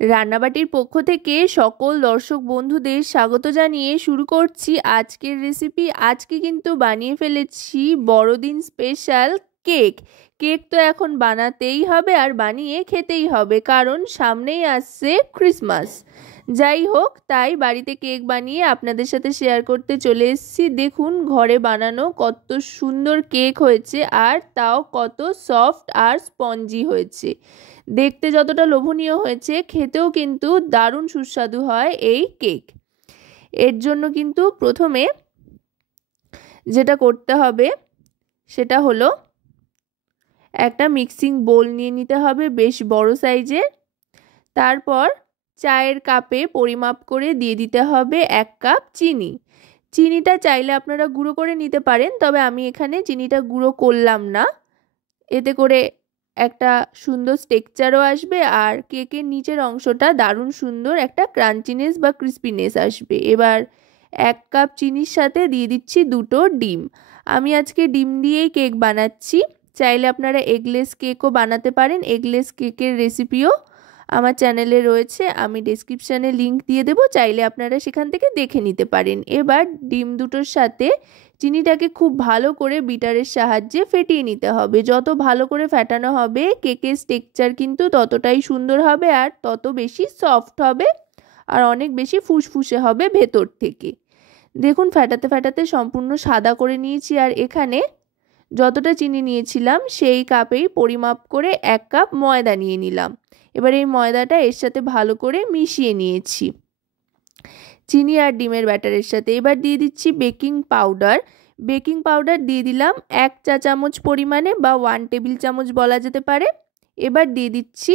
রান্নাবাটির পক্ষ থেকে সকল দর্শক বন্ধুদের স্বাগত জানিয়ে শুরু করছি আজকের রেসিপি। আজকে কিন্তু বানিয়ে ফেলেছি বড়দিন স্পেশাল কেক। কেক তো এখন বানাতেই হবে আর বানিয়ে খেতেই হবে, কারণ সামনেই আসছে ক্রিসমাস। যাই হোক, তাই বাড়িতে কেক বানিয়ে আপনাদের সাথে শেয়ার করতে চলে এসেছি। দেখুন ঘরে বানানো কত সুন্দর কেক হয়েছে, আর তাও কত সফট আর স্পঞ্জি হয়েছে। দেখতে যতটা লোভনীয় হয়েছে, খেতেও কিন্তু দারুণ সুস্বাদু হয় এই কেক। এর জন্য কিন্তু প্রথমে যেটা করতে হবে সেটা হলো একটা মিক্সিং বোল নিয়ে নিতে হবে বেশ বড় সাইজের। তারপর চায়ের কাপে পরিমাপ করে দিয়ে দিতে হবে 1 কাপ চিনি। চিনিটা চাইলে আপনারা গুঁড়ো করে নিতে পারেন, তবে আমি এখানে চিনিটা গুঁড়ো করলাম না। এতে করে একটা সুন্দর টেক্সচারও আসবে, আর কেকের নিচের অংশটা দারুণ সুন্দর একটা ক্রাঞ্চিনেস বা ক্রিস্পিনেস আসবে। এবার 1 কাপ চিনির সাথে দিয়ে দিচ্ছি 2টো ডিম। আমি আজকে ডিম দিয়েই কেক বানাচ্ছি। চাইলে আপনারা এগলেস কেকও বানাতে পারেন। এগলেস কেকের রেসিপিও আমার চ্যানেলে রয়েছে, আমি ডেসক্রিপশানে লিংক দিয়ে দেবো, চাইলে আপনারা সেখান থেকে দেখে নিতে পারেন। এবার ডিম দুটোর সাথে চিনিটাকে খুব ভালো করে বিটারের সাহায্যে ফেটিয়ে নিতে হবে। যত ভালো করে ফেটানো হবে কেকের টেক্সচার কিন্তু ততটাই সুন্দর হবে, আর তত বেশি সফট হবে, আর অনেক বেশি ফুসফুসে হবে ভেতর থেকে। দেখুন ফেটাতে ফেটাতে সম্পূর্ণ সাদা করে নিয়েছি, আর এখানে যতটা চিনি নিয়েছিলাম সেই কাপেই পরিমাপ করে 1 কাপ ময়দা নিয়ে নিলাম। এবার এই ময়দাটা এর সাথে ভালো করে মিশিয়ে নিয়েছি চিনি আর ডিমের ব্যাটারের সাথে। এবার দিয়ে দিচ্ছি বেকিং পাউডার। বেকিং পাউডার দিয়ে দিলাম 1 চা চামচ পরিমাণে, বা 1 টেবিল চামচ বলা যেতে পারে। এবার দিয়ে দিচ্ছি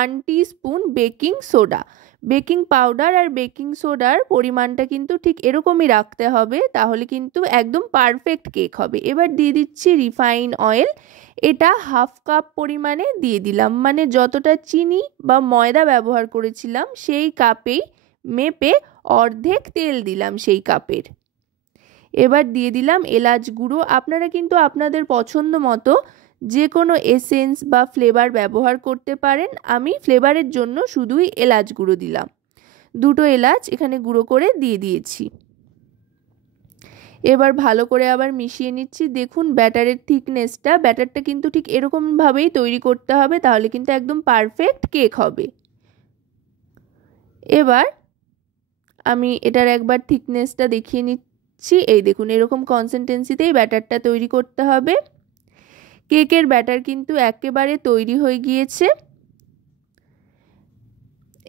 1 teaspoon baking soda. Baking powder আর বেকিং সোডার পরিমাণটা কিন্তু ঠিক এরকমই রাখতে হবে, তাহলে কিন্তু একদম পারফেক্ট কেক হবে। এবার দিয়ে দিচ্ছি রিফাইন অয়েল। এটা 1/2 কাপ পরিমাণে দিয়ে দিলাম, মানে যতটা চিনি বা ময়দা ব্যবহার করেছিলাম সেই কাপেই মেপে অর্ধেক তেল দিলাম সেই কাপের। এবার দিয়ে দিলাম এলাচ গুঁড়ো। আপনারা কিন্তু আপনাদের পছন্দ মতো যে কোনো এসেন্স বা ফ্লেভার ব্যবহার করতে পারেন। আমি ফ্লেভারের জন্য শুধুই এলাচ গুঁড়ো দিলাম। 2টো এলাচ এখানে গুঁড়ো করে দিয়ে দিয়েছি। এবার ভালো করে আবার মিশিয়ে নিচ্ছি। দেখুন ব্যাটারের থিকনেসটা, ব্যাটারটা কিন্তু ঠিক এরকমভাবেই তৈরি করতে হবে, তাহলে কিন্তু একদম পারফেক্ট কেক হবে। এবার আমি এটার একবার থিকনেসটা দেখিয়ে নিচ্ছি। এই দেখুন এরকম কনসিস্টেন্সিতেই ব্যাটারটা তৈরি করতে হবে। কেকের ব্যাটার কিন্তু একেবারে তৈরি হয়ে গিয়েছে।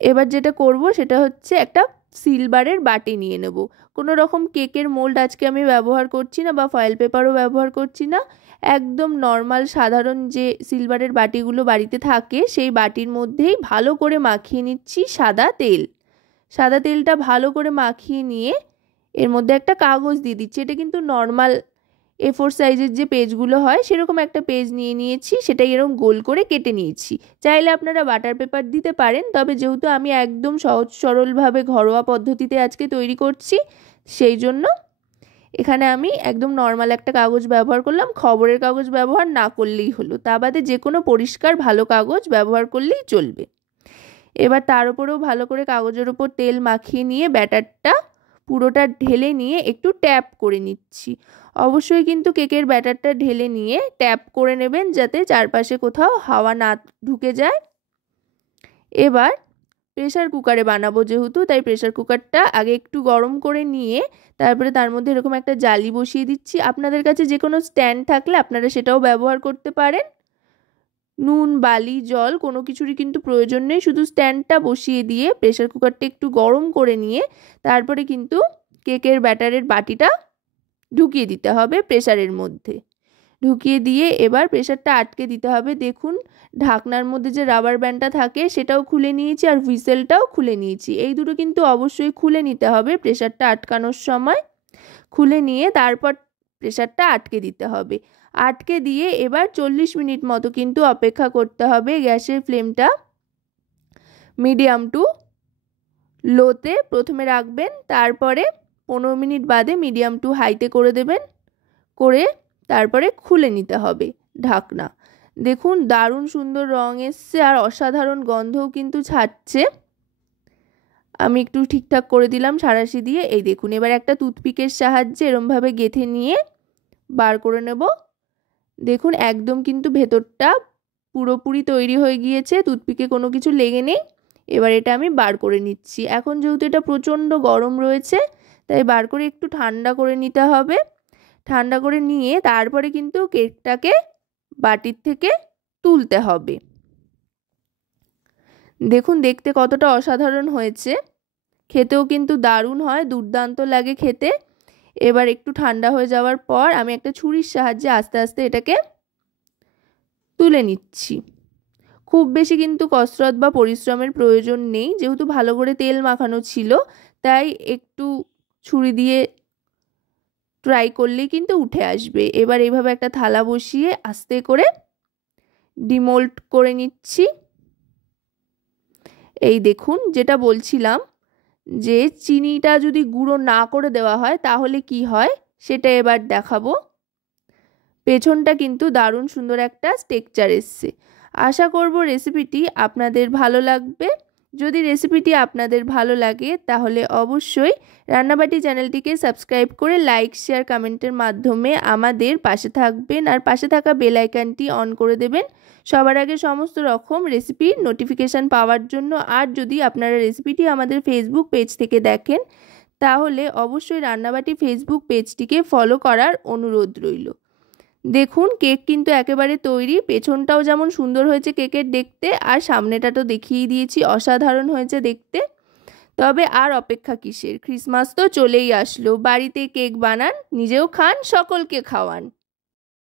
এবার যেটা করব সেটা হচ্ছে একটা সিলভারের বাটি নিয়ে নেব। কোনো রকম কেকের মোল্ড আজকে আমি ব্যবহার করছি না, বা ফয়েল পেপারও ব্যবহার করছি না। একদম নর্মাল সাধারণ যে সিলভারের বাটিগুলো বাড়িতে থাকে সেই বাটির মধ্যেই ভালো করে মাখিয়ে নিচ্ছি সাদা তেল। সাদা তেলটা ভালো করে মাখিয়ে নিয়ে এর মধ্যে একটা কাগজ দিয়ে দিচ্ছি। এটা কিন্তু নর্মাল A4 সাইজের যে পেজগুলো হয় সেরকম একটা পেজ নিয়ে নিয়েছি, সেটাই এরকম গোল করে কেটে নিয়েছি। চাইলে আপনারা বাটার পেপার দিতে পারেন, তবে যেহেতু আমি একদম সহজ সরলভাবে ঘরোয়া পদ্ধতিতে আজকে তৈরি করছি, সেই জন্য এখানে আমি একদম নর্মাল একটা কাগজ ব্যবহার করলাম। খবরের কাগজ ব্যবহার না করলেই হলো, তা বাদে যে কোনো পরিষ্কার ভালো কাগজ ব্যবহার করলেই চলবে। এবার তার উপরেও ভালো করে কাগজের উপর তেল মাখিয়ে নিয়ে ব্যাটারটা পুরোটা ঢেলে নিয়ে একটু ট্যাপ করে নিচ্ছি। অবশ্যই কিন্তু কেকের ব্যাটারটা ঢেলে নিয়ে ট্যাপ করে নেবেন, যাতে চারপাশে কোথাও হাওয়া না ঢুকে যায়। এবার প্রেসার কুকারে বানাবো যেহেতু, তাই প্রেসার কুকারটা আগে একটু গরম করে নিয়ে তারপরে তার মধ্যে এরকম একটা জালি বসিয়ে দিচ্ছি। আপনাদের কাছে যে কোনো স্ট্যান্ড থাকলে আপনারা সেটাও ব্যবহার করতে পারেন। নুন, বালি, জল কোনো কিছুরই কিন্তু প্রয়োজন নেই, শুধু স্ট্যান্ডটা বসিয়ে দিয়ে প্রেসার কুকারটা একটু গরম করে নিয়ে তারপরে কিন্তু কেকের ব্যাটারের বাটিটা ঢুকিয়ে দিতে হবে প্রেসারের মধ্যে। ঢুকিয়ে দিয়ে এবার প্রেসারটা আটকে দিতে হবে। দেখুন ঢাকনার মধ্যে যে রাবার ব্যান্ডটা থাকে সেটাও খুলে নিয়েছি, আর হুইসেলটাও খুলে নিয়েছি। এই দুটো কিন্তু অবশ্যই খুলে নিতে হবে প্রেসারটা আটকানোর সময়। খুলে নিয়ে তারপর প্রেসারটা আটকে দিতে হবে। আটকে দিয়ে এবার 40 মিনিট মতো কিন্তু অপেক্ষা করতে হবে। গ্যাসের ফ্লেমটা মিডিয়াম টু লোতে প্রথমে রাখবেন, তারপরে 15 মিনিট বাদে মিডিয়াম টু হাইতে করে দেবেন। করে তারপরে খুলে নিতে হবে ঢাকনা। দেখুন দারুণ সুন্দর রং এসছে আর অসাধারণ গন্ধও কিন্তু ছাড়ছে। আমি একটু ঠিকঠাক করে দিলাম সাঁড়াশি দিয়ে। এই দেখুন এবার একটা টুথপিকের সাহায্যে এরমভাবে গেঁথে নিয়ে বার করে নেব। দেখুন একদম কিন্তু ভেতরটা পুরোপুরি তৈরি হয়ে গিয়েছে, টুথপিকে কোনো কিছু লেগে নেই। এবার এটা আমি বার করে নিচ্ছি। এখন যেহেতু এটা প্রচণ্ড গরম রয়েছে তাই বার করে একটু ঠান্ডা করে নিতে হবে। ঠান্ডা করে নিয়ে তারপরে কিন্তু কেকটাকে বাটির থেকে তুলতে হবে। দেখুন দেখতে কতটা অসাধারণ হয়েছে, খেতেও কিন্তু দারুণ হয়, দুর্দান্ত লাগে খেতে। এবার একটু ঠান্ডা হয়ে যাওয়ার পর আমি একটা ছুরির সাহায্যে আস্তে আস্তে এটাকে তুলে নিচ্ছি। খুব বেশি কিন্তু কসরত বা পরিশ্রমের প্রয়োজন নেই, যেহেতু ভালো করে তেল মাখানো ছিল তাই একটু ছুরি দিয়ে ট্রাই করলেই কিন্তু উঠে আসবে। এবার এইভাবে একটা থালা বসিয়ে আস্তে করে ডিমোল্ড করে নিচ্ছি। এই দেখুন যেটা বলছিলাম যে চিনিটা যদি গুঁড়ো না করে দেওয়া হয় তাহলে কি হয় সেটা এবার দেখাবো। পেছনটা কিন্তু দারুণ সুন্দর একটা টেক্সচার এসছে। আশা করব রেসিপিটি আপনাদের ভালো লাগবে। যদি রেসিপিটি আপনাদের ভালো লাগে তাহলে অবশ্যই রান্নাবাটি চ্যানেলটিকে সাবস্ক্রাইব করে লাইক শেয়ার কমেন্টের মাধ্যমে আমাদের পাশে থাকবেন আর পাশে থাকা বেল আইকনটি অন করে দেবেন সবার আগে সমস্ত রকম রেসিপির নোটিফিকেশান পাওয়ার জন্য। আর যদি আপনারা রেসিপিটি আমাদের ফেসবুক পেজ থেকে দেখেন তাহলে অবশ্যই রান্নাবাটি ফেসবুক পেজটিকে ফলো করার অনুরোধ রইল। দেখুন কেক কিন্তু একেবারে তৈরি, পেছনটাও যেমন সুন্দর হয়েছে কেকের দেখতে আর সামনেটা তো দেখিয়ে দিয়েছি অসাধারণ হয়েছে দেখতে। তবে আর অপেক্ষা কিসের, ক্রিসমাস তো চলেই আসলো, বাড়িতে কেক বানান, নিজেও খান, সকলকে খাওয়ান।